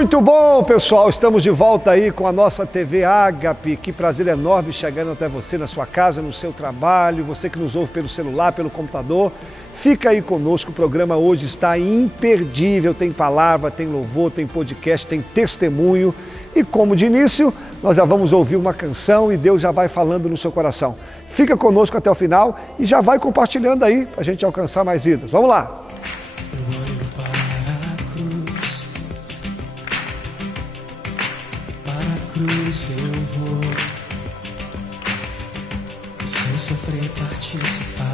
Muito bom, pessoal, estamos de volta aí com a nossa TV Ágape. Que prazer enorme chegando até você na sua casa, no seu trabalho, você que nos ouve pelo celular, pelo computador. Fica aí conosco, o programa hoje está imperdível, tem palavra, tem louvor, tem podcast, tem testemunho. E como de início, nós já vamos ouvir uma canção e Deus já vai falando no seu coração. Fica conosco até o final e já vai compartilhando aí para a gente alcançar mais vidas. Vamos lá! Cruz eu vou, sem sofrer participar,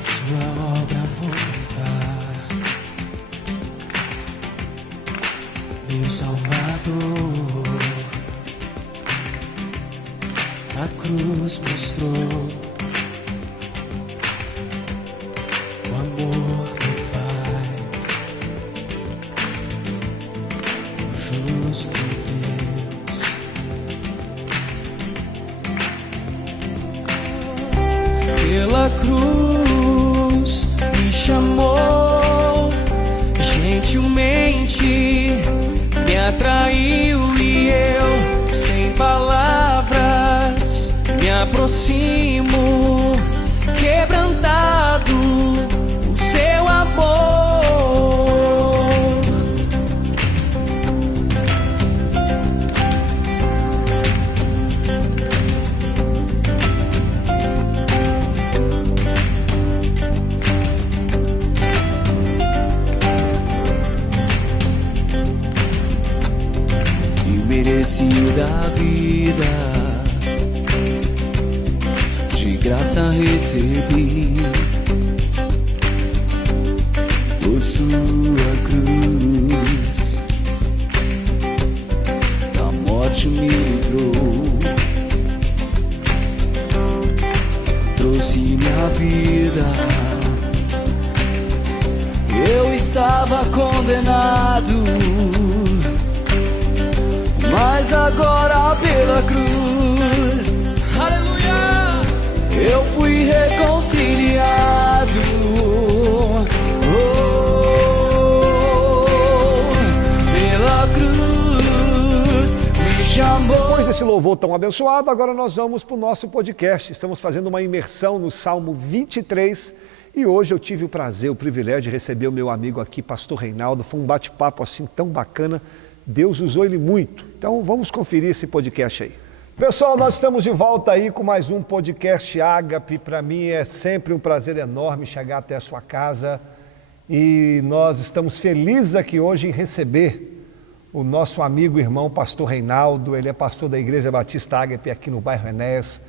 sua obra vou cantar. Meu Salvador, a cruz mostrou o amor do Pai. Justo Deus, pela cruz me chamou, gentilmente me atraiu e eu, sem palavras, me aproximo, quebrantado o seu amor. Da vida, de graça recebi, por sua cruz, da morte me livrou, trouxe minha vida. Eu estava condenado, mas agora pela cruz, aleluia, eu fui reconciliado. Pela cruz me chamou. Depois desse louvor tão abençoado, agora nós vamos para o nosso podcast. Estamos fazendo uma imersão no Salmo 23 e hoje eu tive o prazer, o privilégio de receber o meu amigo aqui, pastor Reinaldo. Foi um bate-papo assim tão bacana. Deus usou ele muito. Então vamos conferir esse podcast aí. Pessoal, nós estamos de volta aí com mais um podcast Ágape. Para mim é sempre um prazer enorme chegar até a sua casa. E nós estamos felizes aqui hoje em receber o nosso amigo e irmão pastor Reinaldo. Ele é pastor da Igreja Batista Ágape aqui no bairro Enéas.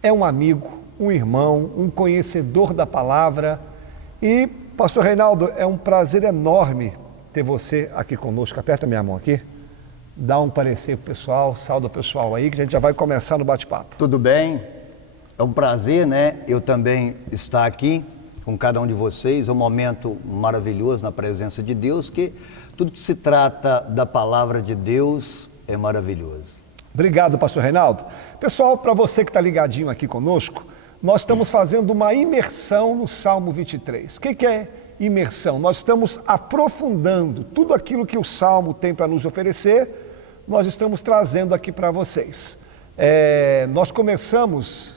É um amigo, um irmão, um conhecedor da palavra. E pastor Reinaldo, é um prazer enorme ter você aqui conosco. Aperta minha mão aqui, dá um parecer pro pessoal, sauda o pessoal aí, que a gente já vai começar no bate-papo. Tudo bem? É um prazer, né? Eu também estar aqui com cada um de vocês. É um momento maravilhoso na presença de Deus, que tudo que se trata da palavra de Deus é maravilhoso. Obrigado, pastor Reinaldo. Pessoal, para você que está ligadinho aqui conosco, nós estamos fazendo uma imersão no Salmo 23. O que é imersão? Nós estamos aprofundando tudo aquilo que o Salmo tem para nos oferecer, nós estamos trazendo aqui para vocês. Nós começamos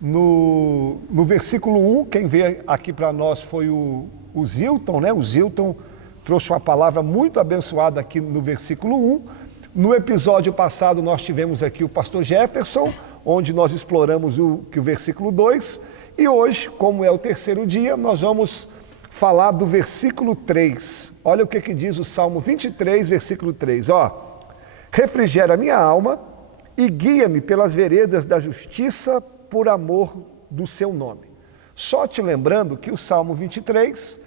no versículo 1, quem veio aqui para nós foi o Zilton, né? O Zilton trouxe uma palavra muito abençoada aqui no versículo 1. No episódio passado nós tivemos aqui o pastor Jefferson, onde nós exploramos o versículo 2, e hoje, como é o terceiro dia, nós vamos falar do versículo 3. Olha o que diz o Salmo 23, versículo 3. Ó, refrigera minha alma e guia-me pelas veredas da justiça por amor do seu nome. Só te lembrando que o Salmo 23,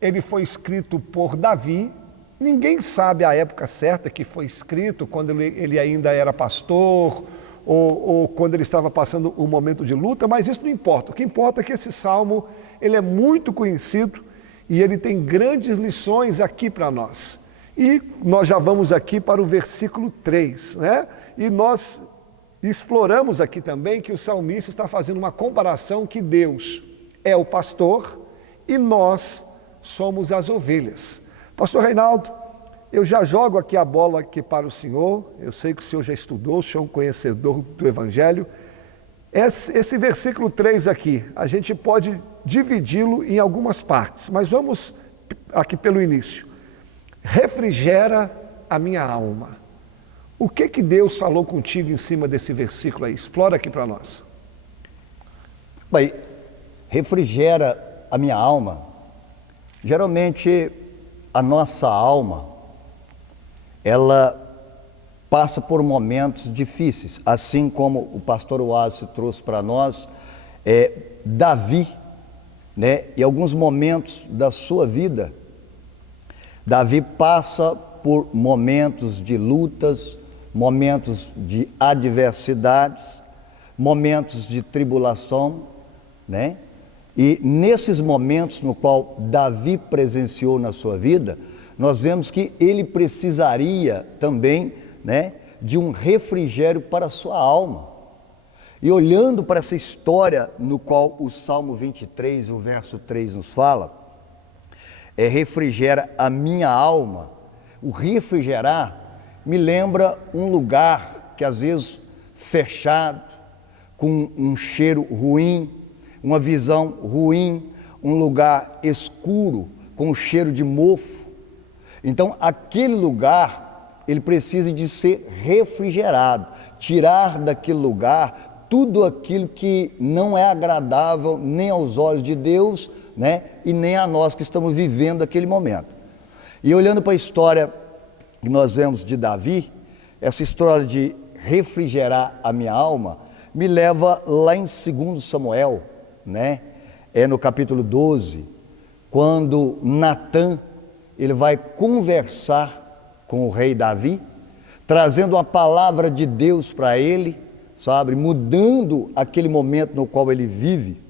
ele foi escrito por Davi. Ninguém sabe a época certa que foi escrito, quando ele ainda era pastor, ou quando ele estava passando um momento de luta, mas isso não importa. O que importa é que esse Salmo, ele é muito conhecido, e ele tem grandes lições aqui para nós. E nós já vamos aqui para o versículo 3, né? E nós exploramos aqui também que o salmista está fazendo uma comparação que Deus é o pastor e nós somos as ovelhas. Pastor Reinaldo, eu já jogo aqui a bola aqui para o senhor, eu sei que o senhor já estudou, o senhor é um conhecedor do Evangelho. Esse versículo 3 aqui, a gente pode dividi-lo em algumas partes, mas vamos aqui pelo início. Refrigera a minha alma. O que Deus falou contigo em cima desse versículo aí? Explora aqui para nós. Bem, refrigera a minha alma. Geralmente, a nossa alma, ela passa por momentos difíceis, assim como o pastor Wallace trouxe para nós, Davi, né? Em alguns momentos da sua vida, Davi passa por momentos de lutas, momentos de adversidades, momentos de tribulação, né? E nesses momentos no qual Davi presenciou na sua vida, nós vemos que ele precisaria também, né, de um refrigério para a sua alma. E olhando para essa história no qual o Salmo 23, o verso 3 nos fala, refrigera a minha alma. O refrigerar me lembra um lugar que às vezes fechado, com um cheiro ruim, uma visão ruim, um lugar escuro, com um cheiro de mofo. Então, aquele lugar, ele precisa de ser refrigerado, tirar daquele lugar tudo aquilo que não é agradável nem aos olhos de Deus, né, e nem a nós que estamos vivendo aquele momento. E olhando para a história que nós vemos de Davi, essa história de refrigerar a minha alma, me leva lá em 2 Samuel, né, no capítulo 12, quando Natã, ele vai conversar com o rei Davi, trazendo uma palavra de Deus para ele, sabe, mudando aquele momento no qual ele vive.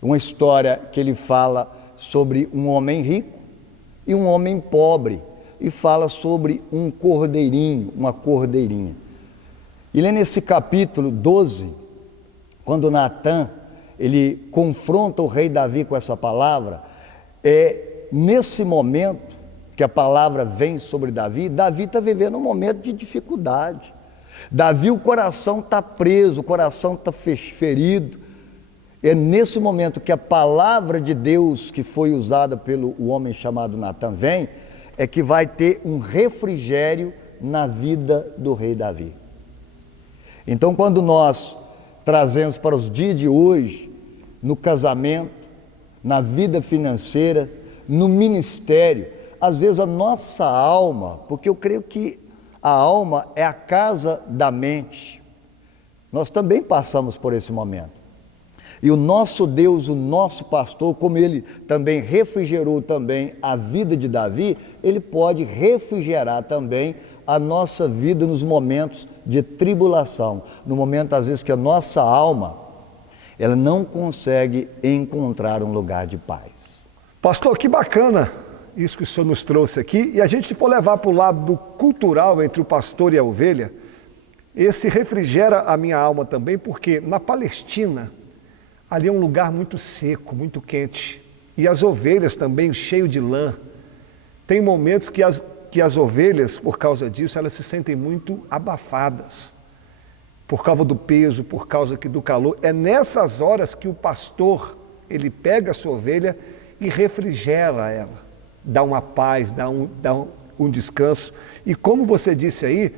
Uma história que ele fala sobre um homem rico e um homem pobre, e fala sobre um cordeirinho, uma cordeirinha. E lá nesse capítulo 12, quando Natã, ele confronta o rei Davi com essa palavra, nesse momento que a palavra vem sobre Davi, Davi está vivendo um momento de dificuldade. Davi, o coração está preso, o coração está ferido. É nesse momento que a palavra de Deus que foi usada pelo homem chamado Natã vem, é que vai ter um refrigério na vida do rei Davi. Então, quando nós trazemos para os dias de hoje, no casamento, na vida financeira, no ministério, às vezes a nossa alma, porque eu creio que a alma é a casa da mente, nós também passamos por esse momento. E o nosso Deus, o nosso pastor, como ele também refrigerou também a vida de Davi, ele pode refrigerar também a nossa vida nos momentos de tribulação, no momento às vezes que a nossa alma, ela não consegue encontrar um lugar de paz. Pastor, que bacana isso que o senhor nos trouxe aqui. E a gente, se for levar para o lado do cultural entre o pastor e a ovelha, esse refrigera a minha alma também, porque na Palestina, ali é um lugar muito seco, muito quente. E as ovelhas também, cheio de lã. Tem momentos que as ovelhas, por causa disso, elas se sentem muito abafadas. Por causa do peso, por causa do calor. É nessas horas que o pastor, ele pega a sua ovelha e refrigera ela. Dá uma paz, dá um descanso. E como você disse aí,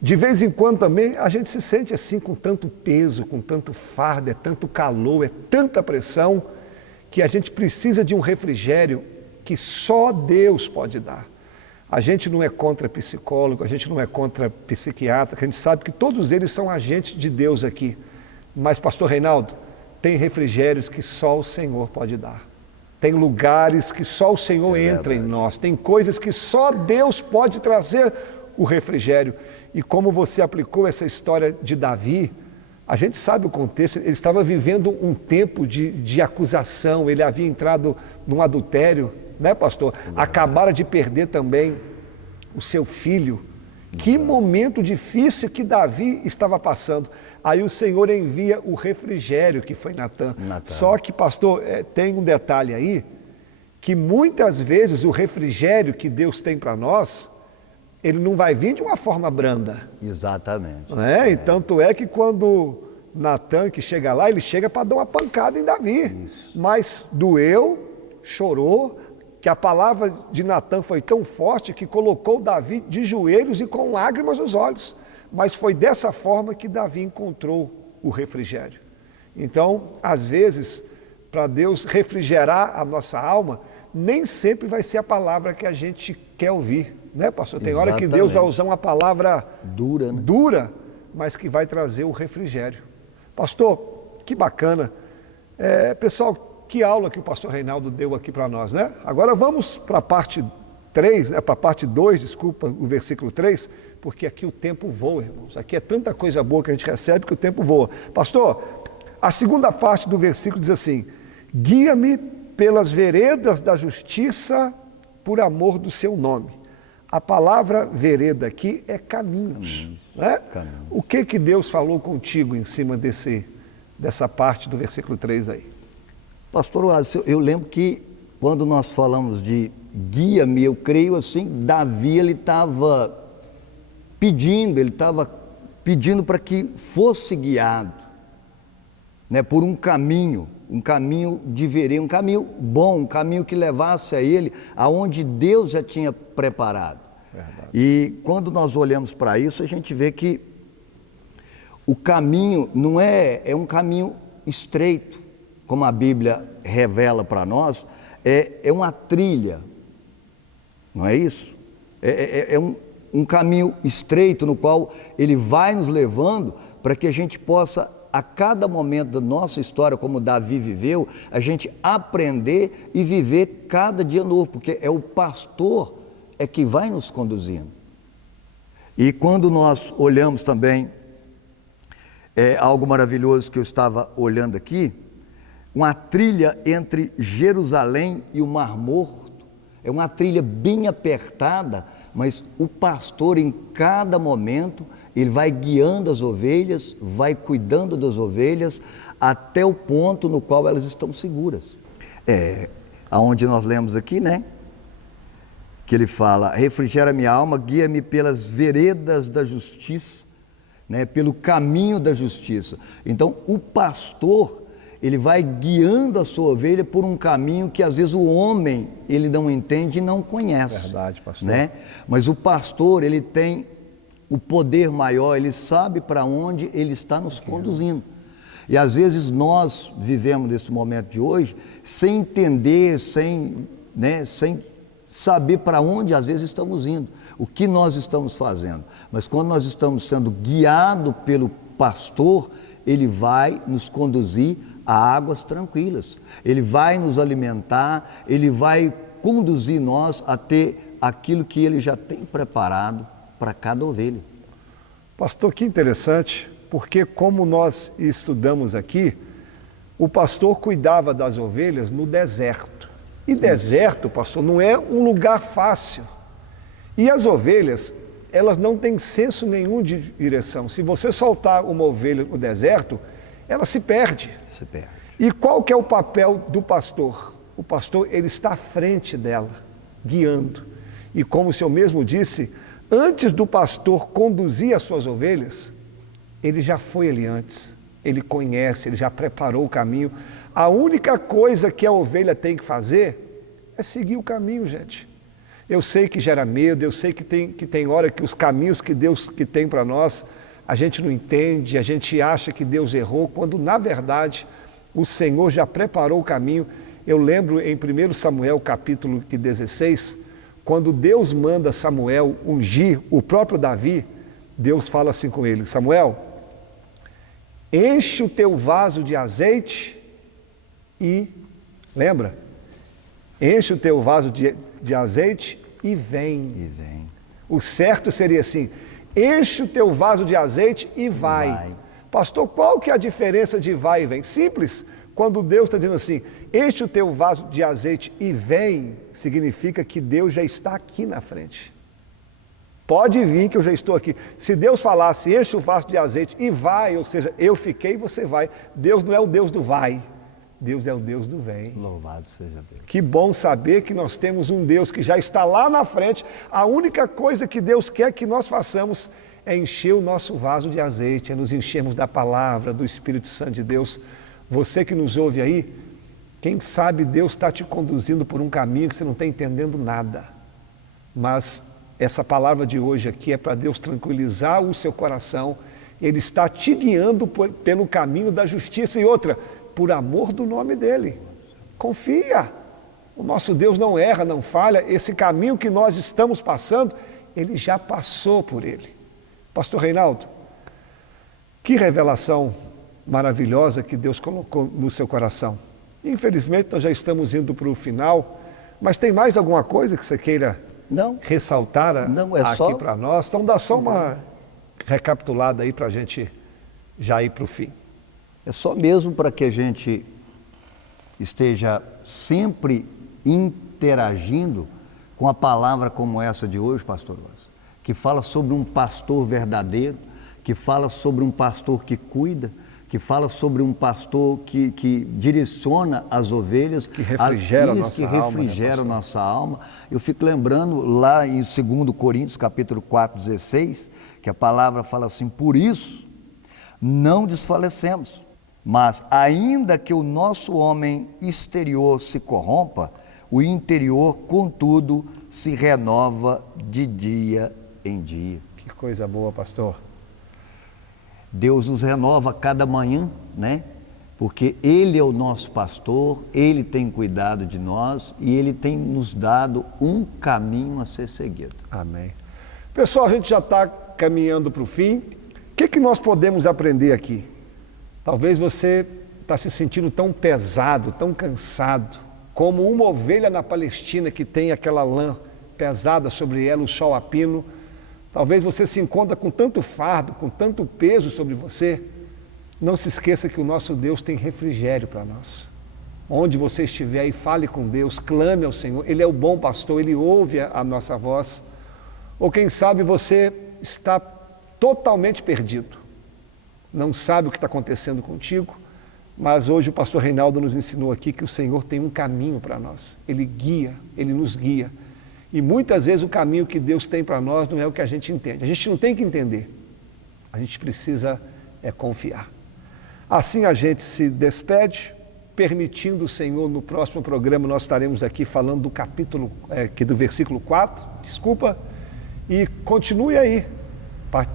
de vez em quando também a gente se sente assim com tanto peso, com tanto fardo, é tanto calor, é tanta pressão, que a gente precisa de um refrigério que só Deus pode dar. A gente não é contra psicólogo, a gente não é contra psiquiatra, a gente sabe que todos eles são agentes de Deus aqui. Mas, pastor Reinaldo, tem refrigérios que só o Senhor pode dar. Tem lugares que só o Senhor entra em nós. Tem coisas que só Deus pode trazer o refrigério. E como você aplicou essa história de Davi, a gente sabe o contexto, ele estava vivendo um tempo de acusação, ele havia entrado num adultério, né, pastor? Acabara de perder também o seu filho. Que momento difícil que Davi estava passando. Aí o Senhor envia o refrigério, que foi Natã. Só que, pastor, tem um detalhe aí, que muitas vezes o refrigério que Deus tem para nós, ele não vai vir de uma forma branda. Exatamente. Né? E tanto é que quando Natan que chega lá, ele chega para dar uma pancada em Davi. Isso. Mas doeu, chorou, que a palavra de Natan foi tão forte que colocou Davi de joelhos e com lágrimas nos olhos. Mas foi dessa forma que Davi encontrou o refrigério. Então, às vezes, para Deus refrigerar a nossa alma, nem sempre vai ser a palavra que a gente quer ouvir, né, pastor? Tem hora que Deus vai usar uma palavra dura, né? Dura, mas que vai trazer o refrigério. Pastor, que bacana. Pessoal, que aula que o pastor Reinaldo deu aqui para nós, né? Agora vamos para a parte 3, né, para a parte 2, desculpa, o versículo 3, porque aqui o tempo voa, irmãos. Aqui é tanta coisa boa que a gente recebe que o tempo voa. Pastor, a segunda parte do versículo diz assim: guia-me pelas veredas da justiça por amor do seu nome. A palavra vereda aqui é caminhos. Né? Caminho. O que Deus falou contigo em cima dessa parte do versículo 3 aí? Pastor, eu lembro que quando nós falamos de guia-me, eu creio assim, Davi ele estava pedindo para que fosse guiado, né, por um caminho de vereda, um caminho bom, um caminho que levasse a ele aonde Deus já tinha preparado. Verdade. E quando nós olhamos para isso, a gente vê que o caminho não é um caminho estreito, como a Bíblia revela para nós, é uma trilha, não é isso? É um caminho estreito no qual ele vai nos levando para que a gente possa, a cada momento da nossa história, como Davi viveu, a gente aprender e viver cada dia novo, porque é o pastor que vai nos conduzindo. E quando nós olhamos também, algo maravilhoso que eu estava olhando aqui, uma trilha entre Jerusalém e o Mar Morto, é uma trilha bem apertada, mas o pastor em cada momento, ele vai guiando as ovelhas, vai cuidando das ovelhas, até o ponto no qual elas estão seguras. Aonde nós lemos aqui, né? Que ele fala: refrigera minha alma, guia-me pelas veredas da justiça, né? Pelo caminho da justiça. Então, o pastor, ele vai guiando a sua ovelha por um caminho que às vezes o homem, ele não entende e não conhece. Verdade, pastor. Né? Mas o pastor, ele tem o poder maior, ele sabe para onde ele está nos conduzindo. E às vezes nós vivemos nesse momento de hoje sem entender, sem saber para onde às vezes estamos indo, o que nós estamos fazendo. Mas quando nós estamos sendo guiados pelo pastor, ele vai nos conduzir a águas tranquilas, ele vai nos alimentar, ele vai conduzir nós a ter aquilo que ele já tem preparado para cada ovelha. Pastor, que interessante, porque como nós estudamos aqui, o pastor cuidava das ovelhas no deserto. E deserto, pastor, não é um lugar fácil. E as ovelhas, elas não têm senso nenhum de direção. Se você soltar uma ovelha no deserto, ela se perde. E qual que é o papel do pastor? O pastor, ele está à frente dela, guiando. E como o senhor mesmo disse, antes do pastor conduzir as suas ovelhas, ele já foi ali antes. Ele conhece, ele já preparou o caminho. A única coisa que a ovelha tem que fazer é seguir o caminho, gente. Eu sei que gera medo, eu sei que tem hora que os caminhos que Deus que tem para nós, a gente não entende, a gente acha que Deus errou, quando na verdade o Senhor já preparou o caminho. Eu lembro em 1 Samuel capítulo 16, quando Deus manda Samuel ungir o próprio Davi, Deus fala assim com ele: Samuel, enche o teu vaso de azeite e, lembra? Enche o teu vaso de azeite e vem. O certo seria assim: enche o teu vaso de azeite e vai. Pastor, qual que é a diferença de vai e vem? Simples. Quando Deus está dizendo assim, enche o teu vaso de azeite e vem, significa que Deus já está aqui na frente. Pode vir que eu já estou aqui. Se Deus falasse, enche o vaso de azeite e vai, ou seja, eu fiquei e você vai. Deus não é o Deus do vai. Deus é o Deus do vem. Louvado seja Deus. Que bom saber que nós temos um Deus que já está lá na frente. A única coisa que Deus quer que nós façamos é encher o nosso vaso de azeite, é nos enchermos da palavra, do Espírito Santo de Deus. Você que nos ouve aí, quem sabe Deus está te conduzindo por um caminho que você não está entendendo nada. Mas essa palavra de hoje aqui é para Deus tranquilizar o seu coração. Ele está te guiando pelo caminho da justiça. E outra, por amor do nome dele. Confia. O nosso Deus não erra, não falha. Esse caminho que nós estamos passando, ele já passou por ele. Pastor Reinaldo, que revelação maravilhosa que Deus colocou no seu coração. Infelizmente, nós já estamos indo para o final, mas tem mais alguma coisa que você queira ressaltar aqui para nós? Então dá só uma recapitulada aí para a gente já ir para o fim. É só mesmo para que a gente esteja sempre interagindo com a palavra como essa de hoje, pastor Lázaro, que fala sobre um pastor verdadeiro, que fala sobre um pastor que cuida, que fala sobre um pastor que direciona as ovelhas, que refrigera a nossa alma. Eu fico lembrando lá em 2 Coríntios, capítulo 4, 16, que a palavra fala assim: por isso não desfalecemos, mas ainda que o nosso homem exterior se corrompa, o interior, contudo, se renova de dia em dia. Que coisa boa, pastor. Deus nos renova cada manhã, né? Porque Ele é o nosso pastor, Ele tem cuidado de nós e Ele tem nos dado um caminho a ser seguido. Amém. Pessoal, a gente já está caminhando para o fim. O que nós podemos aprender aqui? Talvez você está se sentindo tão pesado, tão cansado, como uma ovelha na Palestina que tem aquela lã pesada sobre ela, o sol a pino. Talvez você se encontre com tanto fardo, com tanto peso sobre você. Não se esqueça que o nosso Deus tem refrigério para nós. Onde você estiver e fale com Deus, clame ao Senhor. Ele é o bom pastor, Ele ouve a nossa voz. Ou quem sabe você está totalmente perdido. Não sabe o que está acontecendo contigo, mas hoje o pastor Reinaldo nos ensinou aqui que o Senhor tem um caminho para nós. Ele guia, Ele nos guia. E muitas vezes o caminho que Deus tem para nós não é o que a gente entende. A gente não tem que entender. A gente precisa confiar. Assim a gente se despede, permitindo o Senhor, no próximo programa nós estaremos aqui falando do capítulo, do versículo 4, e continue aí,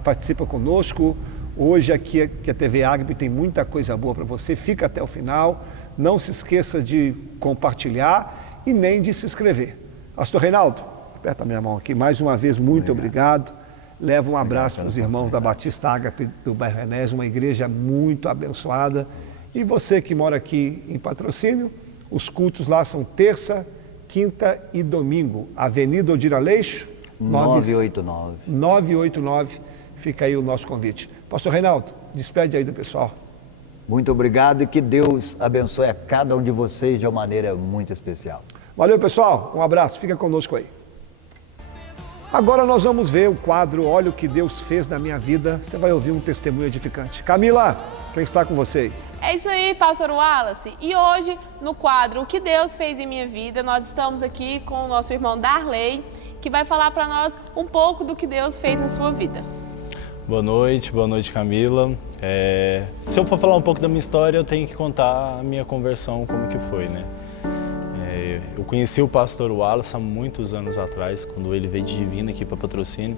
participa conosco. Hoje aqui a TV Ágape tem muita coisa boa para você, fica até o final, não se esqueça de compartilhar e nem de se inscrever. Pastor Reinaldo, aperta a minha mão aqui, mais uma vez, muito obrigado. Leva um abraço para os irmãos da Batista Ágape do bairro Enés, uma igreja muito abençoada. E você que mora aqui em Patrocínio, os cultos lá são terça, quinta e domingo. Avenida Odir Aleixo, 989. Fica aí o nosso convite. Pastor Reinaldo, despede aí do pessoal. Muito obrigado e que Deus abençoe a cada um de vocês de uma maneira muito especial. Valeu, pessoal. Um abraço. Fica conosco aí. Agora nós vamos ver o quadro Olha o que Deus fez na minha vida. Você vai ouvir um testemunho edificante. Camila, quem está com você? É isso aí, pastor Wallace. E hoje, no quadro O que Deus fez em minha vida, nós estamos aqui com o nosso irmão Darley, que vai falar para nós um pouco do que Deus fez na sua vida. Boa noite Camila. Se eu for falar um pouco da minha história, eu tenho que contar a minha conversão, como que foi, né? Eu conheci o pastor Wallace há muitos anos atrás, quando ele veio de Divina aqui para Patrocínio.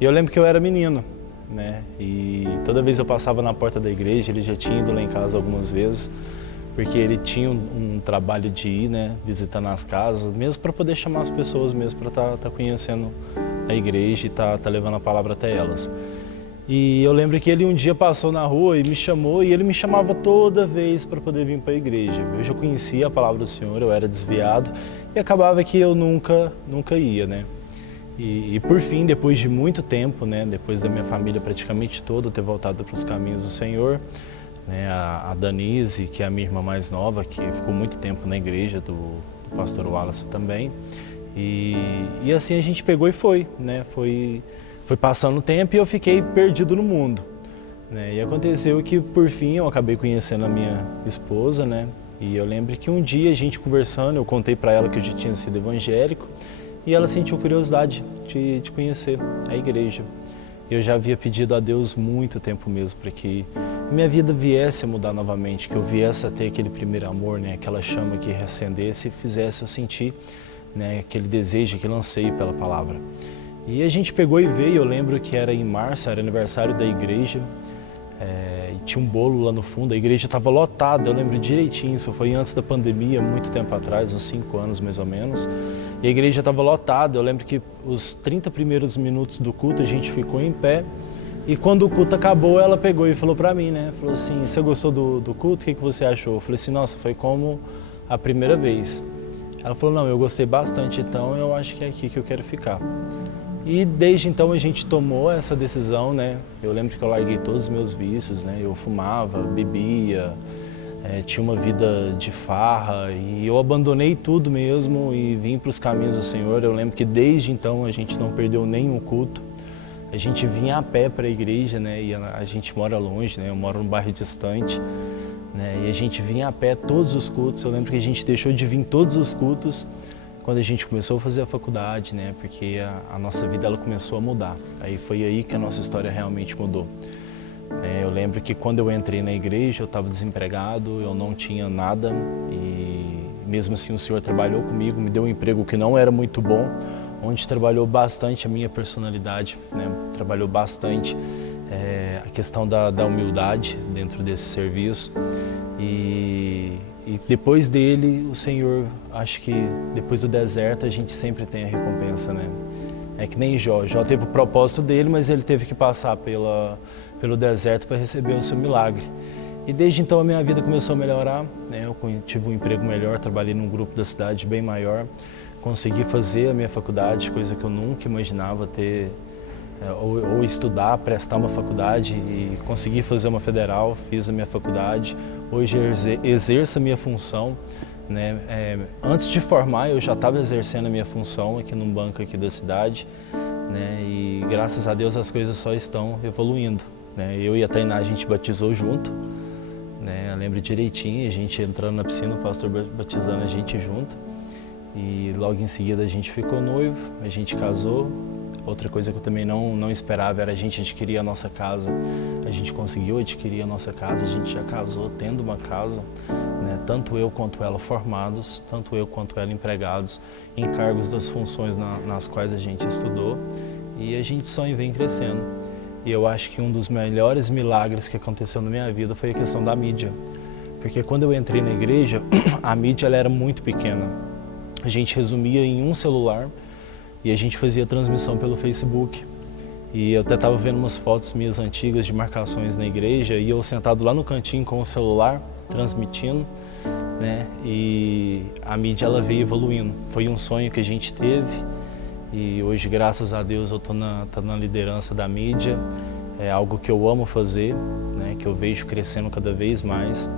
E eu lembro que eu era menino, né? E toda vez eu passava na porta da igreja, ele já tinha ido lá em casa algumas vezes, porque ele tinha um trabalho de ir, né, visitando as casas, mesmo para poder chamar as pessoas, mesmo para estar conhecendo a igreja e tá levando a palavra até elas. E eu lembro que ele um dia passou na rua e me chamou, e ele me chamava toda vez para poder vir para a igreja. Eu já conhecia a palavra do Senhor, eu era desviado e acabava que eu nunca ia, né? E por fim, depois de muito tempo, né, depois da minha família praticamente toda ter voltado para os caminhos do Senhor, né, a Danise, que é a minha irmã mais nova, que ficou muito tempo na igreja do pastor Wallace também, e assim a gente pegou e foi, né? Foi passando o tempo e eu fiquei perdido no mundo, né? E aconteceu que, por fim, eu acabei conhecendo a minha esposa, né? E eu lembro que um dia a gente conversando, eu contei para ela que eu já tinha sido evangélico e ela sentiu curiosidade de conhecer a igreja. Eu já havia pedido a Deus muito tempo mesmo para que minha vida viesse a mudar novamente, que eu viesse a ter aquele primeiro amor, né, aquela chama que reacendesse e fizesse eu sentir, né, aquele desejo, aquele anseio pela palavra. E a gente pegou e veio, eu lembro que era em março, era aniversário da igreja, e tinha um bolo lá no fundo, a igreja estava lotada, eu lembro direitinho, isso foi antes da pandemia, muito tempo atrás, uns 5 anos mais ou menos, e a igreja estava lotada. Eu lembro que os 30 primeiros minutos do culto a gente ficou em pé, e quando o culto acabou, ela pegou e falou para mim, né, falou assim, você gostou do culto, o que você achou? Eu falei assim, nossa, foi como a primeira vez. Ela falou, não, eu gostei bastante, então eu acho que é aqui que eu quero ficar. E desde então a gente tomou essa decisão, né? Eu lembro que eu larguei todos os meus vícios, né? Eu fumava, bebia, tinha uma vida de farra e eu abandonei tudo mesmo e vim para os caminhos do Senhor. Eu lembro que desde então a gente não perdeu nenhum culto. A gente vinha a pé para a igreja, né? E a gente mora longe, né? Eu moro num bairro distante, né? E a gente vinha a pé todos os cultos. Eu lembro que a gente deixou de vir todos os cultos quando a gente começou a fazer a faculdade, né? Porque a nossa vida ela começou a mudar. Aí foi aí que a nossa história realmente mudou. Eu lembro que quando eu entrei na igreja eu estava desempregado, eu não tinha nada e mesmo assim o Senhor trabalhou comigo, me deu um emprego que não era muito bom, onde trabalhou bastante a minha personalidade, né? Trabalhou bastante a questão da humildade dentro desse serviço. E depois dele, o Senhor, acho que depois do deserto a gente sempre tem a recompensa, né? É que nem Jó. Jó teve o propósito dele, mas ele teve que passar pelo deserto para receber o seu milagre. E desde então a minha vida começou a melhorar, né? Eu tive um emprego melhor, trabalhei num grupo da cidade bem maior, consegui fazer a minha faculdade, coisa que eu nunca imaginava ter, ou estudar, prestar uma faculdade e conseguir fazer uma federal, fiz a minha faculdade. Hoje eu exerço a minha função, né? Antes de formar eu já estava exercendo a minha função aqui num banco aqui da cidade, né? E graças a Deus as coisas só estão evoluindo, né? Eu e a Tainá a gente batizou junto, né? Eu lembro direitinho, a gente entrando na piscina, o pastor batizando a gente junto e logo em seguida a gente ficou noivo, a gente casou. Outra coisa que eu também não esperava era a gente adquirir a nossa casa. A gente conseguiu adquirir a nossa casa, a gente já casou tendo uma casa, né? Tanto eu quanto ela formados, tanto eu quanto ela empregados, em cargos das funções nas quais a gente estudou. E a gente só vem crescendo. E eu acho que um dos melhores milagres que aconteceu na minha vida foi a questão da mídia. Porque quando eu entrei na igreja, a mídia ela era muito pequena. A gente resumia em um celular, e a gente fazia transmissão pelo Facebook. E eu até estava vendo umas fotos minhas antigas de marcações na igreja e eu sentado lá no cantinho com o celular, transmitindo, né? E a mídia ela veio evoluindo. Foi um sonho que a gente teve e hoje, graças a Deus, eu estou na liderança da mídia. É algo que eu amo fazer, né? Que eu vejo crescendo cada vez mais.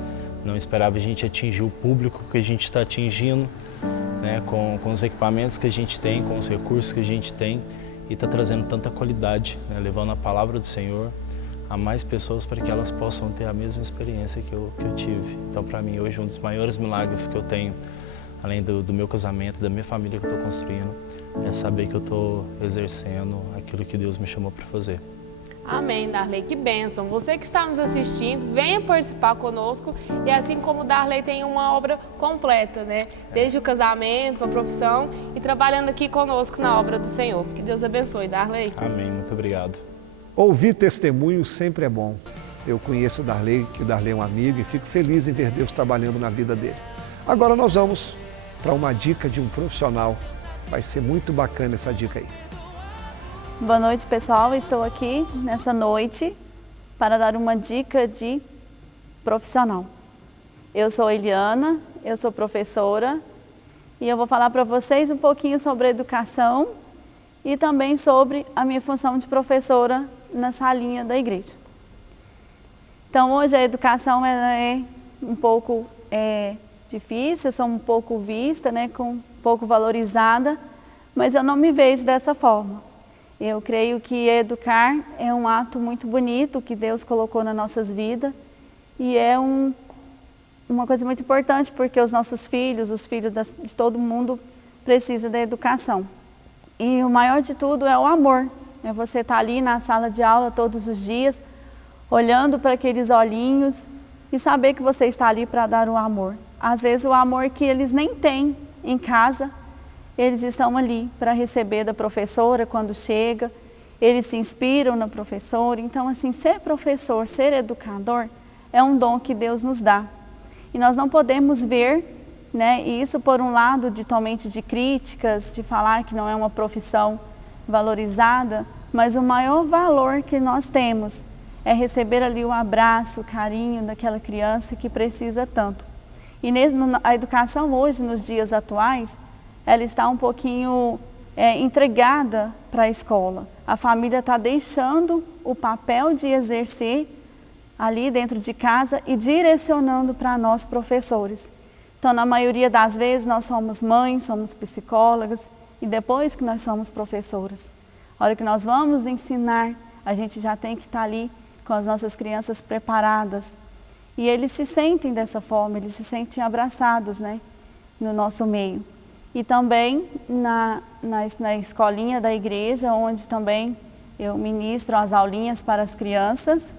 Não esperava a gente atingir o público que a gente está atingindo, né, com os equipamentos que a gente tem, com os recursos que a gente tem e está trazendo tanta qualidade, né, levando a palavra do Senhor a mais pessoas para que elas possam ter a mesma experiência que eu tive. Então, para mim, hoje, um dos maiores milagres que eu tenho, além do meu casamento, da minha família que eu estou construindo, é saber que eu estou exercendo aquilo que Deus me chamou para fazer. Amém, Darley, que bênção. Você que está nos assistindo, venha participar conosco e assim como o Darley tem uma obra completa, né? Desde o casamento, a profissão e trabalhando aqui conosco na obra do Senhor. Que Deus abençoe, Darley. Amém, muito obrigado. Ouvir testemunho sempre é bom. Eu conheço o Darley, que o Darley é um amigo e fico feliz em ver Deus trabalhando na vida dele. Agora nós vamos para uma dica de um profissional. Vai ser muito bacana essa dica aí. Boa noite, pessoal. Estou aqui nessa noite para dar uma dica de profissional. Eu sou Eliana, eu sou professora e eu vou falar para vocês um pouquinho sobre a educação e também sobre a minha função de professora na salinha da igreja. Então, hoje a educação ela é um pouco difícil, eu sou um pouco vista, né, um pouco valorizada, mas eu não me vejo dessa forma. Eu creio que educar é um ato muito bonito que Deus colocou nas nossas vidas e é uma coisa muito importante, porque os nossos filhos, os filhos de todo mundo, precisam da educação. E o maior de tudo é o amor. É você estar ali na sala de aula todos os dias, olhando para aqueles olhinhos e saber que você está ali para dar o amor. Às vezes o amor que eles nem têm em casa, eles estão ali para receber da professora quando chega, eles se inspiram na professora. Então, assim, ser professor, ser educador, é um dom que Deus nos dá. E nós não podemos ver, né, isso por um lado totalmente de críticas, de falar que não é uma profissão valorizada, mas o maior valor que nós temos é receber ali o abraço, o carinho daquela criança que precisa tanto. E a educação hoje, nos dias atuais, ela está um pouquinho entregada para a escola. A família está deixando o papel de exercer ali dentro de casa e direcionando para nós professores. Então, na maioria das vezes, nós somos mães, somos psicólogas e depois que nós somos professoras. A hora que nós vamos ensinar, a gente já tem que estar ali com as nossas crianças preparadas. E eles se sentem dessa forma, eles se sentem abraçados, né, no nosso meio. E também na escolinha da igreja, onde também eu ministro as aulinhas para as crianças,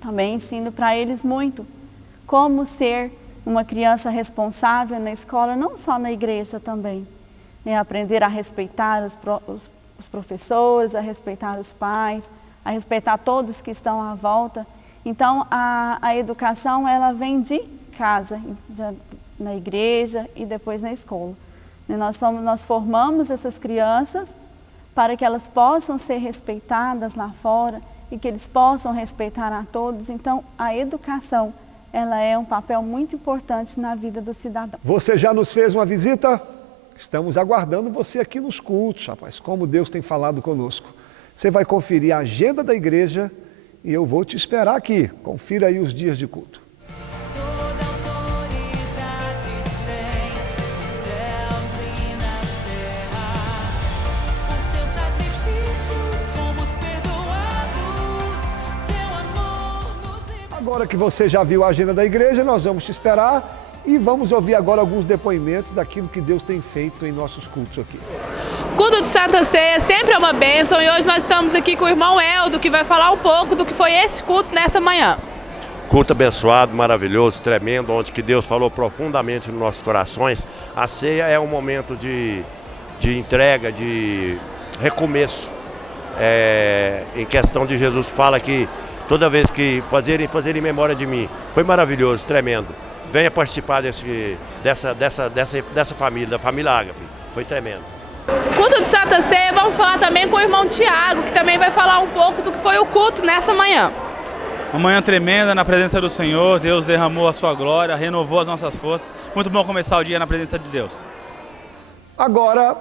também ensino para eles muito como ser uma criança responsável na escola, não só na igreja também. Né? Aprender a respeitar os professores, a respeitar os pais, a respeitar todos que estão à volta. Então, a educação, ela vem de casa, na igreja e depois na escola. Nós formamos essas crianças para que elas possam ser respeitadas lá fora e que eles possam respeitar a todos. Então, a educação, ela é um papel muito importante na vida do cidadão. Você já nos fez uma visita? Estamos aguardando você aqui nos cultos, rapaz, como Deus tem falado conosco. Você vai conferir a agenda da igreja e eu vou te esperar aqui. Confira aí os dias de culto. Agora que você já viu a agenda da igreja, nós vamos te esperar e vamos ouvir agora alguns depoimentos daquilo que Deus tem feito em nossos cultos aqui. Culto de Santa Ceia sempre é uma bênção e hoje nós estamos aqui com o irmão Eldo, que vai falar um pouco do que foi esse culto nessa manhã. Culto abençoado, maravilhoso, tremendo, onde que Deus falou profundamente nos nossos corações. A ceia é um momento de entrega, de recomeço. Em questão de Jesus fala que toda vez que fazer em memória de mim. Foi maravilhoso, tremendo. Venha participar dessa família, da família Ágape. Foi tremendo. Culto de Santa Ceia, vamos falar também com o irmão Tiago, que também vai falar um pouco do que foi o culto nessa manhã. Uma manhã tremenda na presença do Senhor, Deus derramou a sua glória, renovou as nossas forças. Muito bom começar o dia na presença de Deus. Agora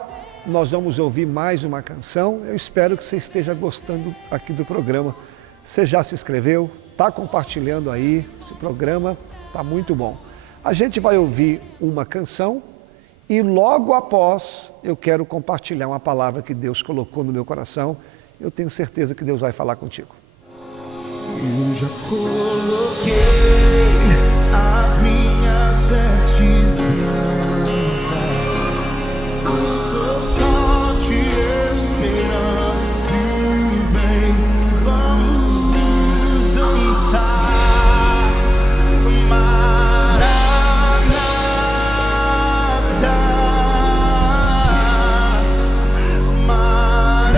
nós vamos ouvir mais uma canção. Eu espero que você esteja gostando aqui do programa. Você já se inscreveu? Está compartilhando aí? Esse programa está muito bom. A gente vai ouvir uma canção e logo após eu quero compartilhar uma palavra que Deus colocou no meu coração. Eu tenho certeza que Deus vai falar contigo. Eu já coloquei as minhas vestes brancas, estou só te esperando. Vem, vamos dançar, Maranata, Maranata.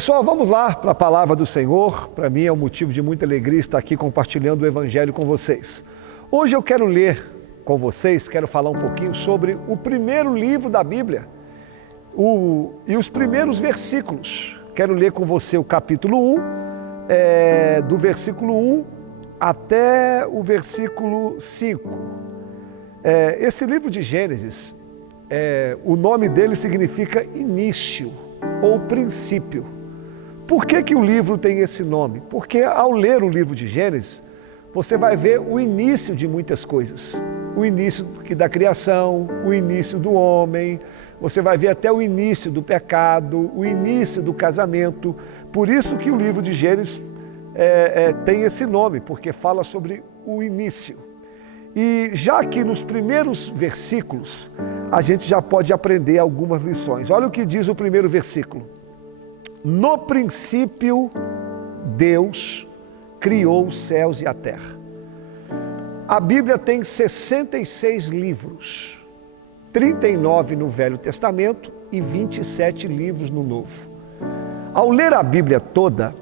Pessoal, vamos lá para a palavra do Senhor. Para mim é um motivo de muita alegria estar aqui compartilhando o Evangelho com vocês. Hoje eu quero ler com vocês, quero falar um pouquinho sobre o primeiro livro da Bíblia e os primeiros versículos. Quero ler com você o capítulo 1, do versículo 1 até o versículo 5. Esse livro de Gênesis, o nome dele significa início ou princípio. Por que o livro tem esse nome? Porque ao ler o livro de Gênesis, você vai ver o início de muitas coisas. O início da criação, o início do homem, você vai ver até o início do pecado, o início do casamento. Por isso que o livro de Gênesis tem esse nome, porque fala sobre o início. E já que nos primeiros versículos, a gente já pode aprender algumas lições. Olha o que diz o primeiro versículo. No princípio, Deus criou os céus e a terra. A Bíblia tem 66 livros, 39 no Velho Testamento e 27 livros no Novo. Ao ler a Bíblia toda,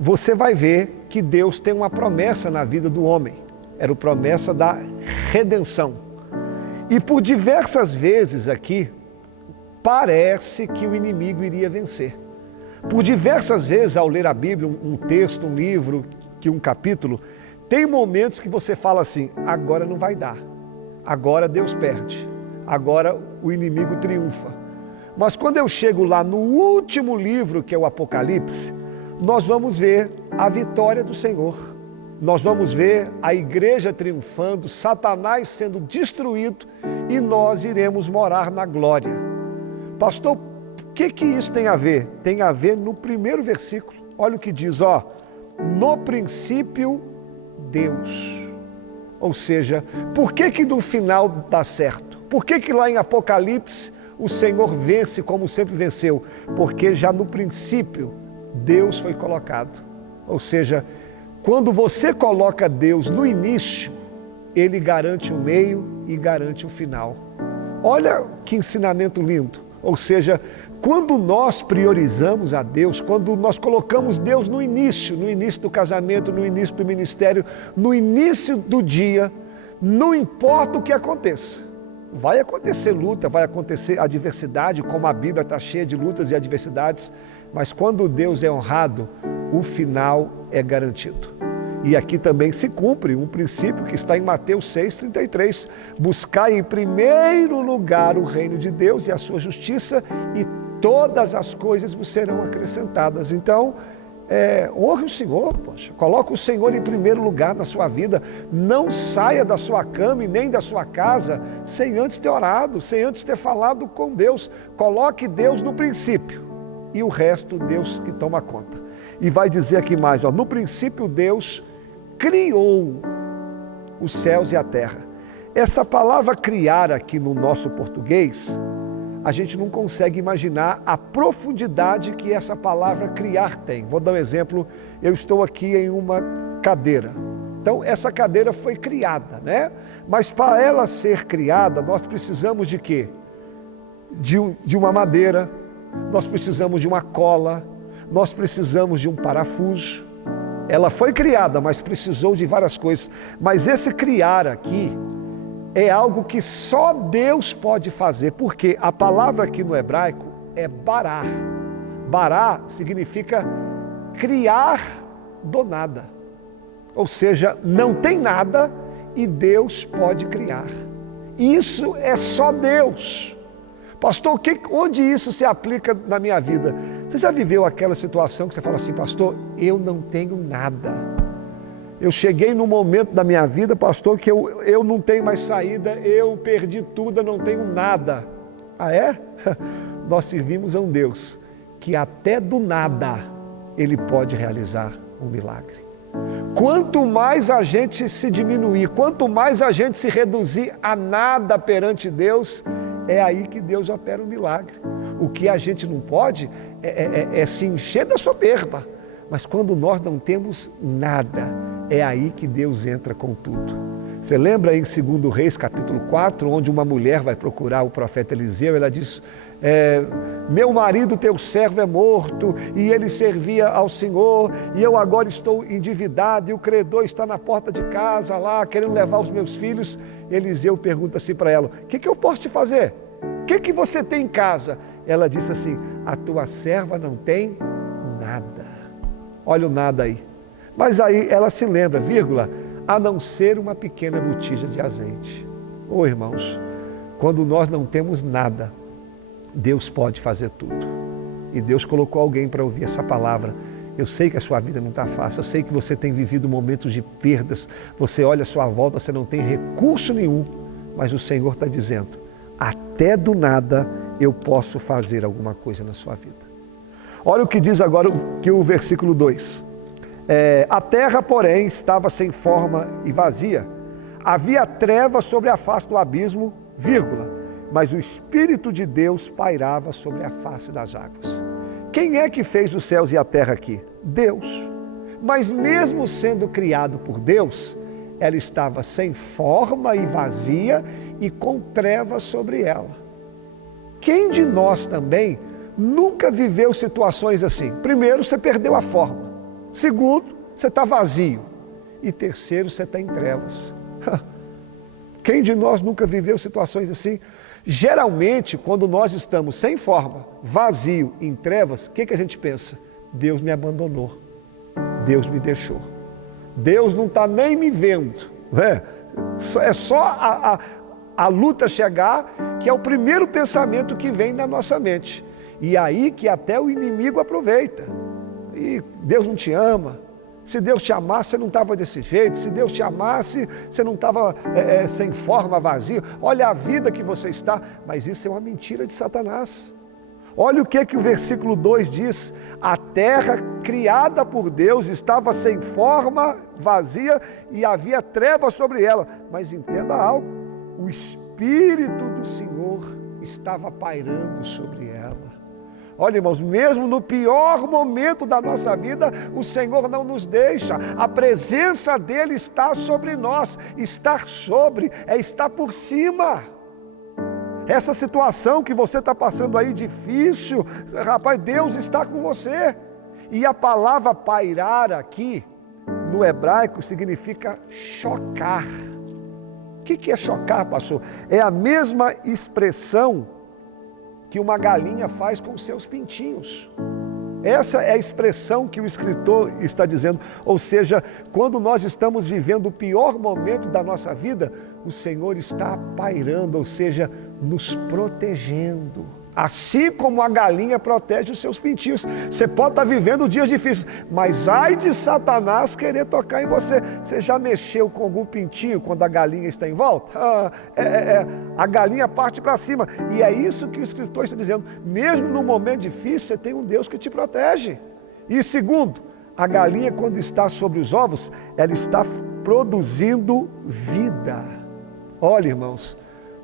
você vai ver que Deus tem uma promessa na vida do homem. Era a promessa da redenção. E por diversas vezes aqui, parece que o inimigo iria vencer. Por diversas vezes, ao ler a Bíblia, um texto, um livro, um capítulo, tem momentos que você fala assim, agora não vai dar, agora Deus perde, agora o inimigo triunfa. Mas quando eu chego lá no último livro, que é o Apocalipse, nós vamos ver a vitória do Senhor. Nós vamos ver a igreja triunfando, Satanás sendo destruído e nós iremos morar na glória. Pastor, o que isso tem a ver? Tem a ver no primeiro versículo. Olha o que diz, no princípio, Deus. Ou seja, por que no final dá certo? Por que lá em Apocalipse o Senhor vence como sempre venceu? Porque já no princípio, Deus foi colocado. Ou seja, quando você coloca Deus no início, Ele garante o meio e garante o final. Olha que ensinamento lindo. Ou seja, quando nós priorizamos a Deus, quando nós colocamos Deus no início do casamento, no início do ministério, no início do dia, não importa o que aconteça. Vai acontecer luta, vai acontecer adversidade, como a Bíblia está cheia de lutas e adversidades, mas quando Deus é honrado, o final é garantido. E aqui também se cumpre um princípio que está em Mateus 6,33. Buscai em primeiro lugar o reino de Deus e a sua justiça e todas as coisas vos serão acrescentadas. Então, honre o Senhor, poxa. Coloque o Senhor em primeiro lugar na sua vida. Não saia da sua cama e nem da sua casa sem antes ter orado, sem antes ter falado com Deus. Coloque Deus no princípio e o resto Deus que toma conta. E vai dizer aqui mais, no princípio Deus criou os céus e a terra. Essa palavra criar aqui no nosso português, a gente não consegue imaginar a profundidade que essa palavra criar tem. Vou dar um exemplo, eu estou aqui em uma cadeira. Então essa cadeira foi criada, né? Mas para ela ser criada, nós precisamos de quê? De uma madeira, nós precisamos de uma cola, nós precisamos de um parafuso. Ela foi criada, mas precisou de várias coisas. Mas esse criar aqui é algo que só Deus pode fazer, porque a palavra aqui no hebraico é bará. Bará significa criar do nada. Ou seja, não tem nada e Deus pode criar. Isso é só Deus. Pastor, onde isso se aplica na minha vida? Você já viveu aquela situação que você fala assim, pastor, eu não tenho nada. Eu cheguei num momento da minha vida, pastor, que eu não tenho mais saída, eu perdi tudo, eu não tenho nada. Ah, é? Nós servimos a um Deus que até do nada Ele pode realizar um milagre. Quanto mais a gente se diminuir, quanto mais a gente se reduzir a nada perante Deus, é aí que Deus opera um milagre. O que a gente não pode é se encher da soberba. Mas quando nós não temos nada, é aí que Deus entra com tudo. Você lembra em 2 Reis, capítulo 4, onde uma mulher vai procurar o profeta Eliseu, ela diz, Meu marido, teu servo, é morto, e ele servia ao Senhor, e eu agora estou endividado, e o credor está na porta de casa lá, querendo levar os meus filhos. Eliseu pergunta assim para ela: o que eu posso te fazer? O que você tem em casa? Ela disse assim: a tua serva não tem nada. Olha o nada aí. Mas aí ela se lembra, vírgula, a não ser uma pequena botija de azeite. Ô irmãos, quando nós não temos nada, Deus pode fazer tudo. E Deus colocou alguém para ouvir essa palavra. Eu sei que a sua vida não está fácil, eu sei que você tem vivido momentos de perdas, você olha a sua volta, você não tem recurso nenhum, mas o Senhor está dizendo: até do nada eu posso fazer alguma coisa na sua vida. Olha o que diz agora que o versículo 2. A terra, porém, estava sem forma e vazia. Havia trevas sobre a face do abismo, vírgula, mas o Espírito de Deus pairava sobre a face das águas. Quem é que fez os céus e a terra aqui? Deus. Mas mesmo sendo criado por Deus, ela estava sem forma e vazia e com trevas sobre ela. Quem de nós também nunca viveu situações assim? Primeiro, você perdeu a forma. Segundo, você está vazio. E terceiro, você está em trevas. Quem de nós nunca viveu situações assim? Geralmente, quando nós estamos sem forma, vazio, em trevas, o que a gente pensa? Deus me abandonou. Deus me deixou. Deus não está nem me vendo. Né? É só a luta chegar, que é o primeiro pensamento que vem na nossa mente. E aí que até o inimigo aproveita. E Deus não te ama. Se Deus te amasse, você não estava desse jeito. Se Deus te amasse, você não estava sem forma, vazio. Olha a vida que você está. Mas isso é uma mentira de Satanás. Olha o que o versículo 2 diz. A terra criada por Deus estava sem forma, vazia, e havia trevas sobre ela. Mas entenda algo. O Espírito do Senhor estava pairando sobre ela. Olha, irmãos, mesmo no pior momento da nossa vida, o Senhor não nos deixa. A presença dEle está sobre nós. Estar sobre é estar por cima. Essa situação que você está passando aí difícil, rapaz, Deus está com você. E a palavra pairar aqui, no hebraico, significa chocar. O que é chocar, pastor? É a mesma expressão que uma galinha faz com os seus pintinhos. Essa é a expressão que o escritor está dizendo. Ou seja, quando nós estamos vivendo o pior momento da nossa vida, o Senhor está pairando, ou seja, nos protegendo. Assim como a galinha protege os seus pintinhos. Você pode estar vivendo dias difíceis, mas ai de Satanás querer tocar em você. Você já mexeu com algum pintinho quando a galinha está em volta? A galinha parte para cima. E é isso que o escritor está dizendo. Mesmo num momento difícil, você tem um Deus que te protege. E segundo, a galinha, quando está sobre os ovos, ela está produzindo vida. Olha, irmãos,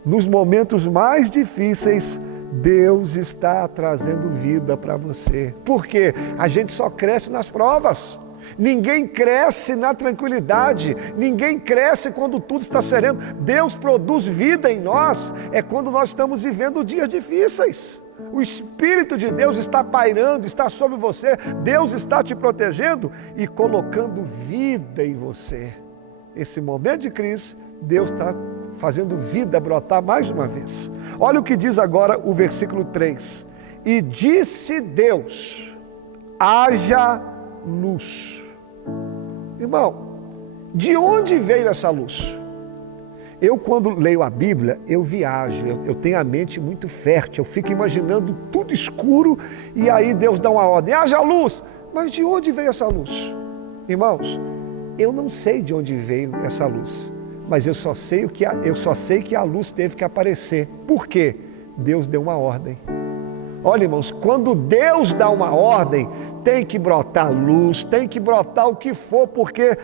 nos momentos mais difíceis, Deus está trazendo vida para você. Por quê? A gente só cresce nas provas. Ninguém cresce na tranquilidade. Ninguém cresce quando tudo está sereno. Deus produz vida em nós. É quando nós estamos vivendo dias difíceis. O Espírito de Deus está pairando, está sobre você. Deus está te protegendo e colocando vida em você. Esse momento de crise, Deus está fazendo vida brotar mais uma vez. Olha o que diz agora o versículo 3. E disse Deus: haja luz. Irmão, de onde veio essa luz? Eu, quando leio a Bíblia, eu viajo, eu tenho a mente muito fértil, eu fico imaginando tudo escuro, e aí Deus dá uma ordem: haja luz. Mas de onde veio essa luz? Irmãos, eu não sei de onde veio essa luz, mas eu só sei que a luz teve que aparecer. Por quê? Deus deu uma ordem. Olha, irmãos, quando Deus dá uma ordem, tem que brotar luz, tem que brotar o que for, porque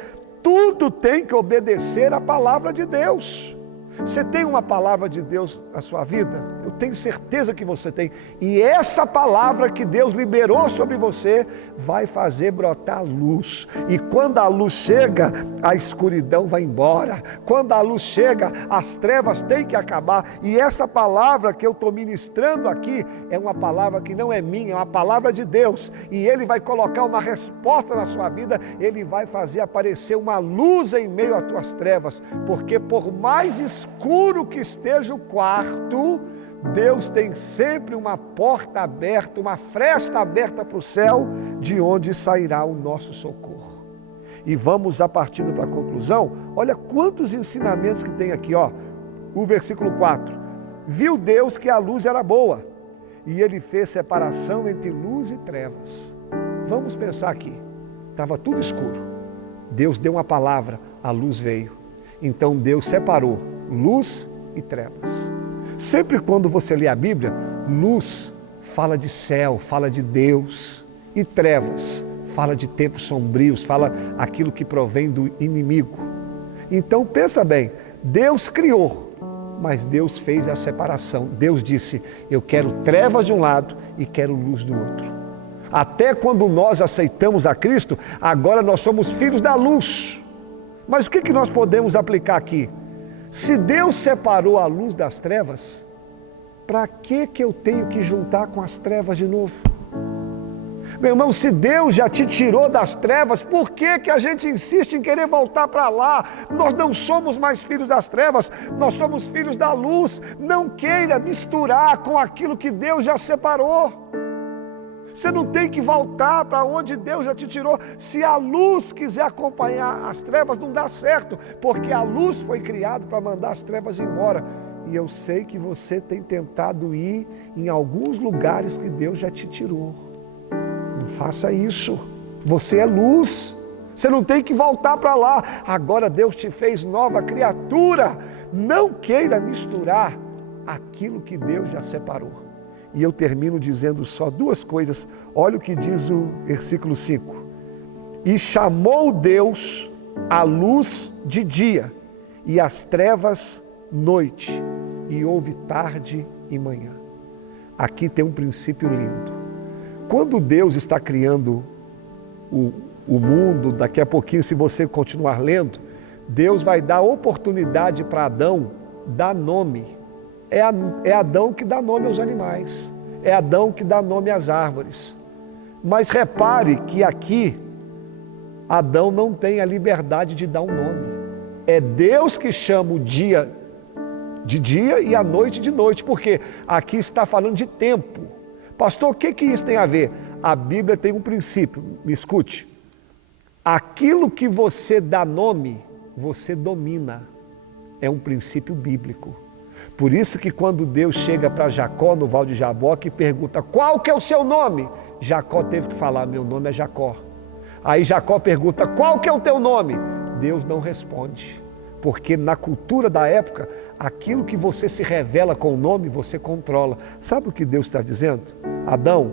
tudo tem que obedecer à palavra de Deus. Você tem uma palavra de Deus na sua vida? Eu tenho certeza que você tem. E essa palavra que Deus liberou sobre você vai fazer brotar luz. E quando a luz chega, a escuridão vai embora. Quando a luz chega, as trevas têm que acabar. E essa palavra que eu estou ministrando aqui é uma palavra que não é minha, é uma palavra de Deus. E Ele vai colocar uma resposta na sua vida. Ele vai fazer aparecer uma luz em meio às tuas trevas. Porque por mais escuro que esteja o quarto, Deus tem sempre uma porta aberta, uma fresta aberta para o céu, de onde sairá o nosso socorro. E vamos a partindo para a conclusão. Olha quantos ensinamentos que tem aqui, ó. O versículo 4. Viu Deus que a luz era boa, e Ele fez separação entre luz e trevas. Vamos pensar aqui. Estava tudo escuro. Deus deu uma palavra, a luz veio. Então Deus separou luz e trevas. Sempre quando você lê a Bíblia, luz fala de céu, fala de Deus, e trevas fala de tempos sombrios, fala aquilo que provém do inimigo. Então pensa bem, Deus criou, mas Deus fez a separação. Deus disse, eu quero trevas de um lado e quero luz do outro. Até quando nós aceitamos a Cristo, agora nós somos filhos da luz. Mas o que nós podemos aplicar aqui? Se Deus separou a luz das trevas, para que eu tenho que juntar com as trevas de novo? Meu irmão, se Deus já te tirou das trevas, por que a gente insiste em querer voltar para lá? Nós não somos mais filhos das trevas, nós somos filhos da luz. Não queira misturar com aquilo que Deus já separou. Você não tem que voltar para onde Deus já te tirou. Se a luz quiser acompanhar as trevas, não dá certo, porque a luz foi criada para mandar as trevas embora. E eu sei que você tem tentado ir em alguns lugares que Deus já te tirou. Não faça isso. Você é luz. Você não tem que voltar para lá. Agora Deus te fez nova criatura. Não queira misturar aquilo que Deus já separou. E eu termino dizendo só duas coisas. Olha o que diz o versículo 5. E chamou Deus a luz de dia, e as trevas noite, e houve tarde e manhã. Aqui tem um princípio lindo. Quando Deus está criando o mundo, daqui a pouquinho, se você continuar lendo, Deus vai dar oportunidade para Adão dar nome. É Adão que dá nome aos animais. É Adão que dá nome às árvores. Mas repare que aqui, Adão não tem a liberdade de dar um nome. É Deus que chama o dia de dia e a noite de noite. Porque aqui está falando de tempo. Pastor, o que isso tem a ver? A Bíblia tem um princípio, me escute. Aquilo que você dá nome, você domina. É um princípio bíblico. Por isso que quando Deus chega para Jacó no Val de Jaboque e pergunta, qual que é o seu nome? Jacó teve que falar, meu nome é Jacó. Aí Jacó pergunta, qual que é o teu nome? Deus não responde. Porque na cultura da época, aquilo que você se revela com o nome, você controla. Sabe o que Deus está dizendo? Adão,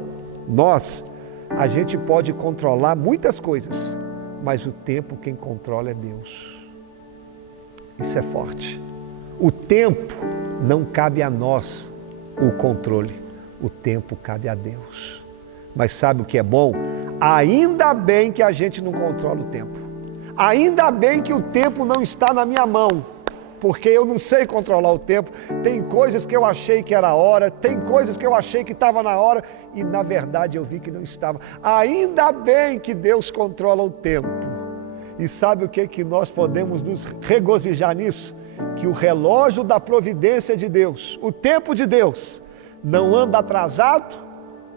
a gente pode controlar muitas coisas, mas o tempo quem controla é Deus. Isso é forte. O tempo não cabe a nós o controle, o tempo cabe a Deus. Mas sabe o que é bom? Ainda bem que a gente não controla o tempo. Ainda bem que o tempo não está na minha mão, porque eu não sei controlar o tempo. Tem coisas que eu achei que era a hora, tem coisas que eu achei que estava na hora e na verdade eu vi que não estava. Ainda bem que Deus controla o tempo. E sabe o que nós podemos nos regozijar nisso? Que o relógio da providência de Deus, o tempo de Deus, não anda atrasado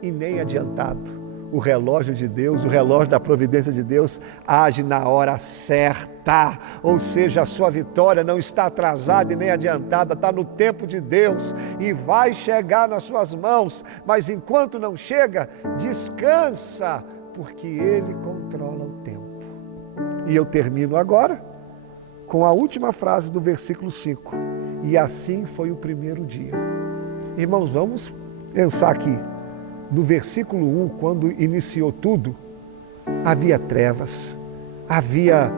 e nem adiantado. O relógio de Deus, o relógio da providência de Deus age na hora certa. Ou seja, a sua vitória não está atrasada e nem adiantada, está no tempo de Deus e vai chegar nas suas mãos. Mas enquanto não chega, descansa, porque Ele controla o tempo. E eu termino agora com a última frase do versículo 5. E assim foi o primeiro dia. Irmãos, vamos pensar aqui. No versículo 1, quando iniciou tudo, havia trevas, havia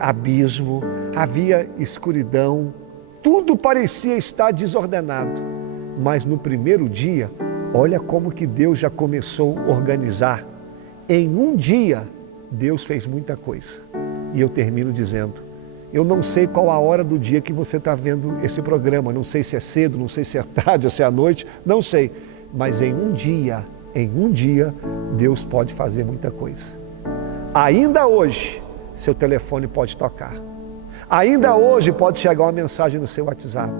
abismo, havia escuridão, tudo parecia estar desordenado. Mas no primeiro dia, olha como que Deus já começou a organizar. Em um dia, Deus fez muita coisa. E eu termino dizendo, eu não sei qual a hora do dia que você está vendo esse programa, não sei se é cedo, não sei se é tarde ou se é à noite, não sei. Mas em um dia, Deus pode fazer muita coisa. Ainda hoje, seu telefone pode tocar. Ainda hoje pode chegar uma mensagem no seu WhatsApp.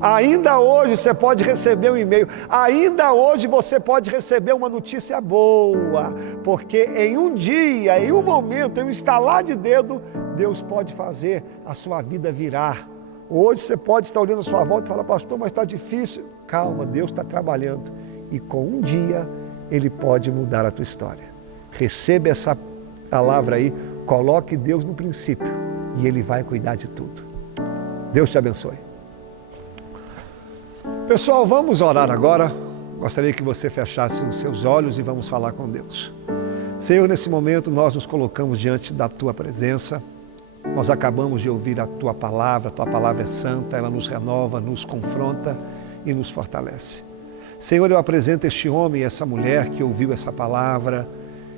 Ainda hoje você pode receber um e-mail. Ainda hoje você pode receber uma notícia boa. Porque em um dia, em um momento, em um estalar de dedo, Deus pode fazer a sua vida virar. Hoje você pode estar olhando a sua volta e falar, pastor, mas está difícil. Calma, Deus está trabalhando. E com um dia, Ele pode mudar a tua história. Receba essa palavra aí, coloque Deus no princípio e Ele vai cuidar de tudo. Deus te abençoe. Pessoal, vamos orar agora. Gostaria que você fechasse os seus olhos e vamos falar com Deus. Senhor, nesse momento nós nos colocamos diante da Tua presença. Nós acabamos de ouvir a Tua palavra é santa, ela nos renova, nos confronta e nos fortalece. Senhor, eu apresento este homem e essa mulher que ouviu essa palavra,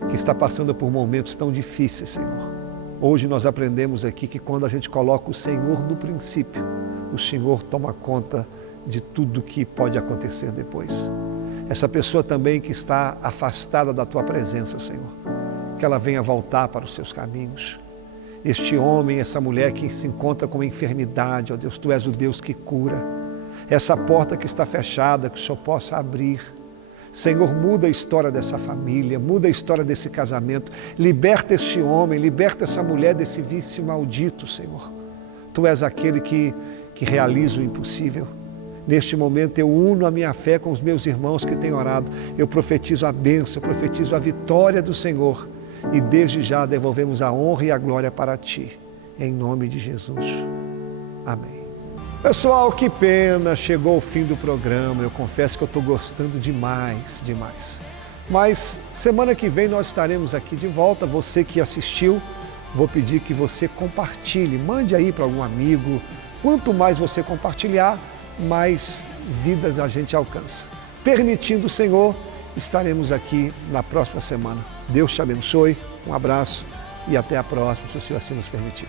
que está passando por momentos tão difíceis, Senhor. Hoje nós aprendemos aqui que quando a gente coloca o Senhor no princípio, o Senhor toma conta de tudo que pode acontecer depois. Essa pessoa também que está afastada da Tua presença, Senhor, que ela venha voltar para os Seus caminhos. Este homem, essa mulher que se encontra com enfermidade, ó Deus, Tu és o Deus que cura. Essa porta que está fechada, que o Senhor possa abrir. Senhor, muda a história dessa família, muda a história desse casamento, liberta este homem, liberta essa mulher desse vício maldito, Senhor. Tu és aquele que realiza o impossível. Neste momento eu uno a minha fé com os meus irmãos que têm orado. Eu profetizo a bênção, eu profetizo a vitória do Senhor. E desde já devolvemos a honra e a glória para Ti. Em nome de Jesus. Amém. Pessoal, que pena, chegou o fim do programa. Eu confesso que eu estou gostando demais. Mas semana que vem nós estaremos aqui de volta. Você que assistiu, vou pedir que você compartilhe. Mande aí para algum amigo. Quanto mais você compartilhar, mais vidas a gente alcança. Permitindo o Senhor, estaremos aqui na próxima semana. Deus te abençoe, um abraço e até a próxima, se o Senhor assim nos permitir.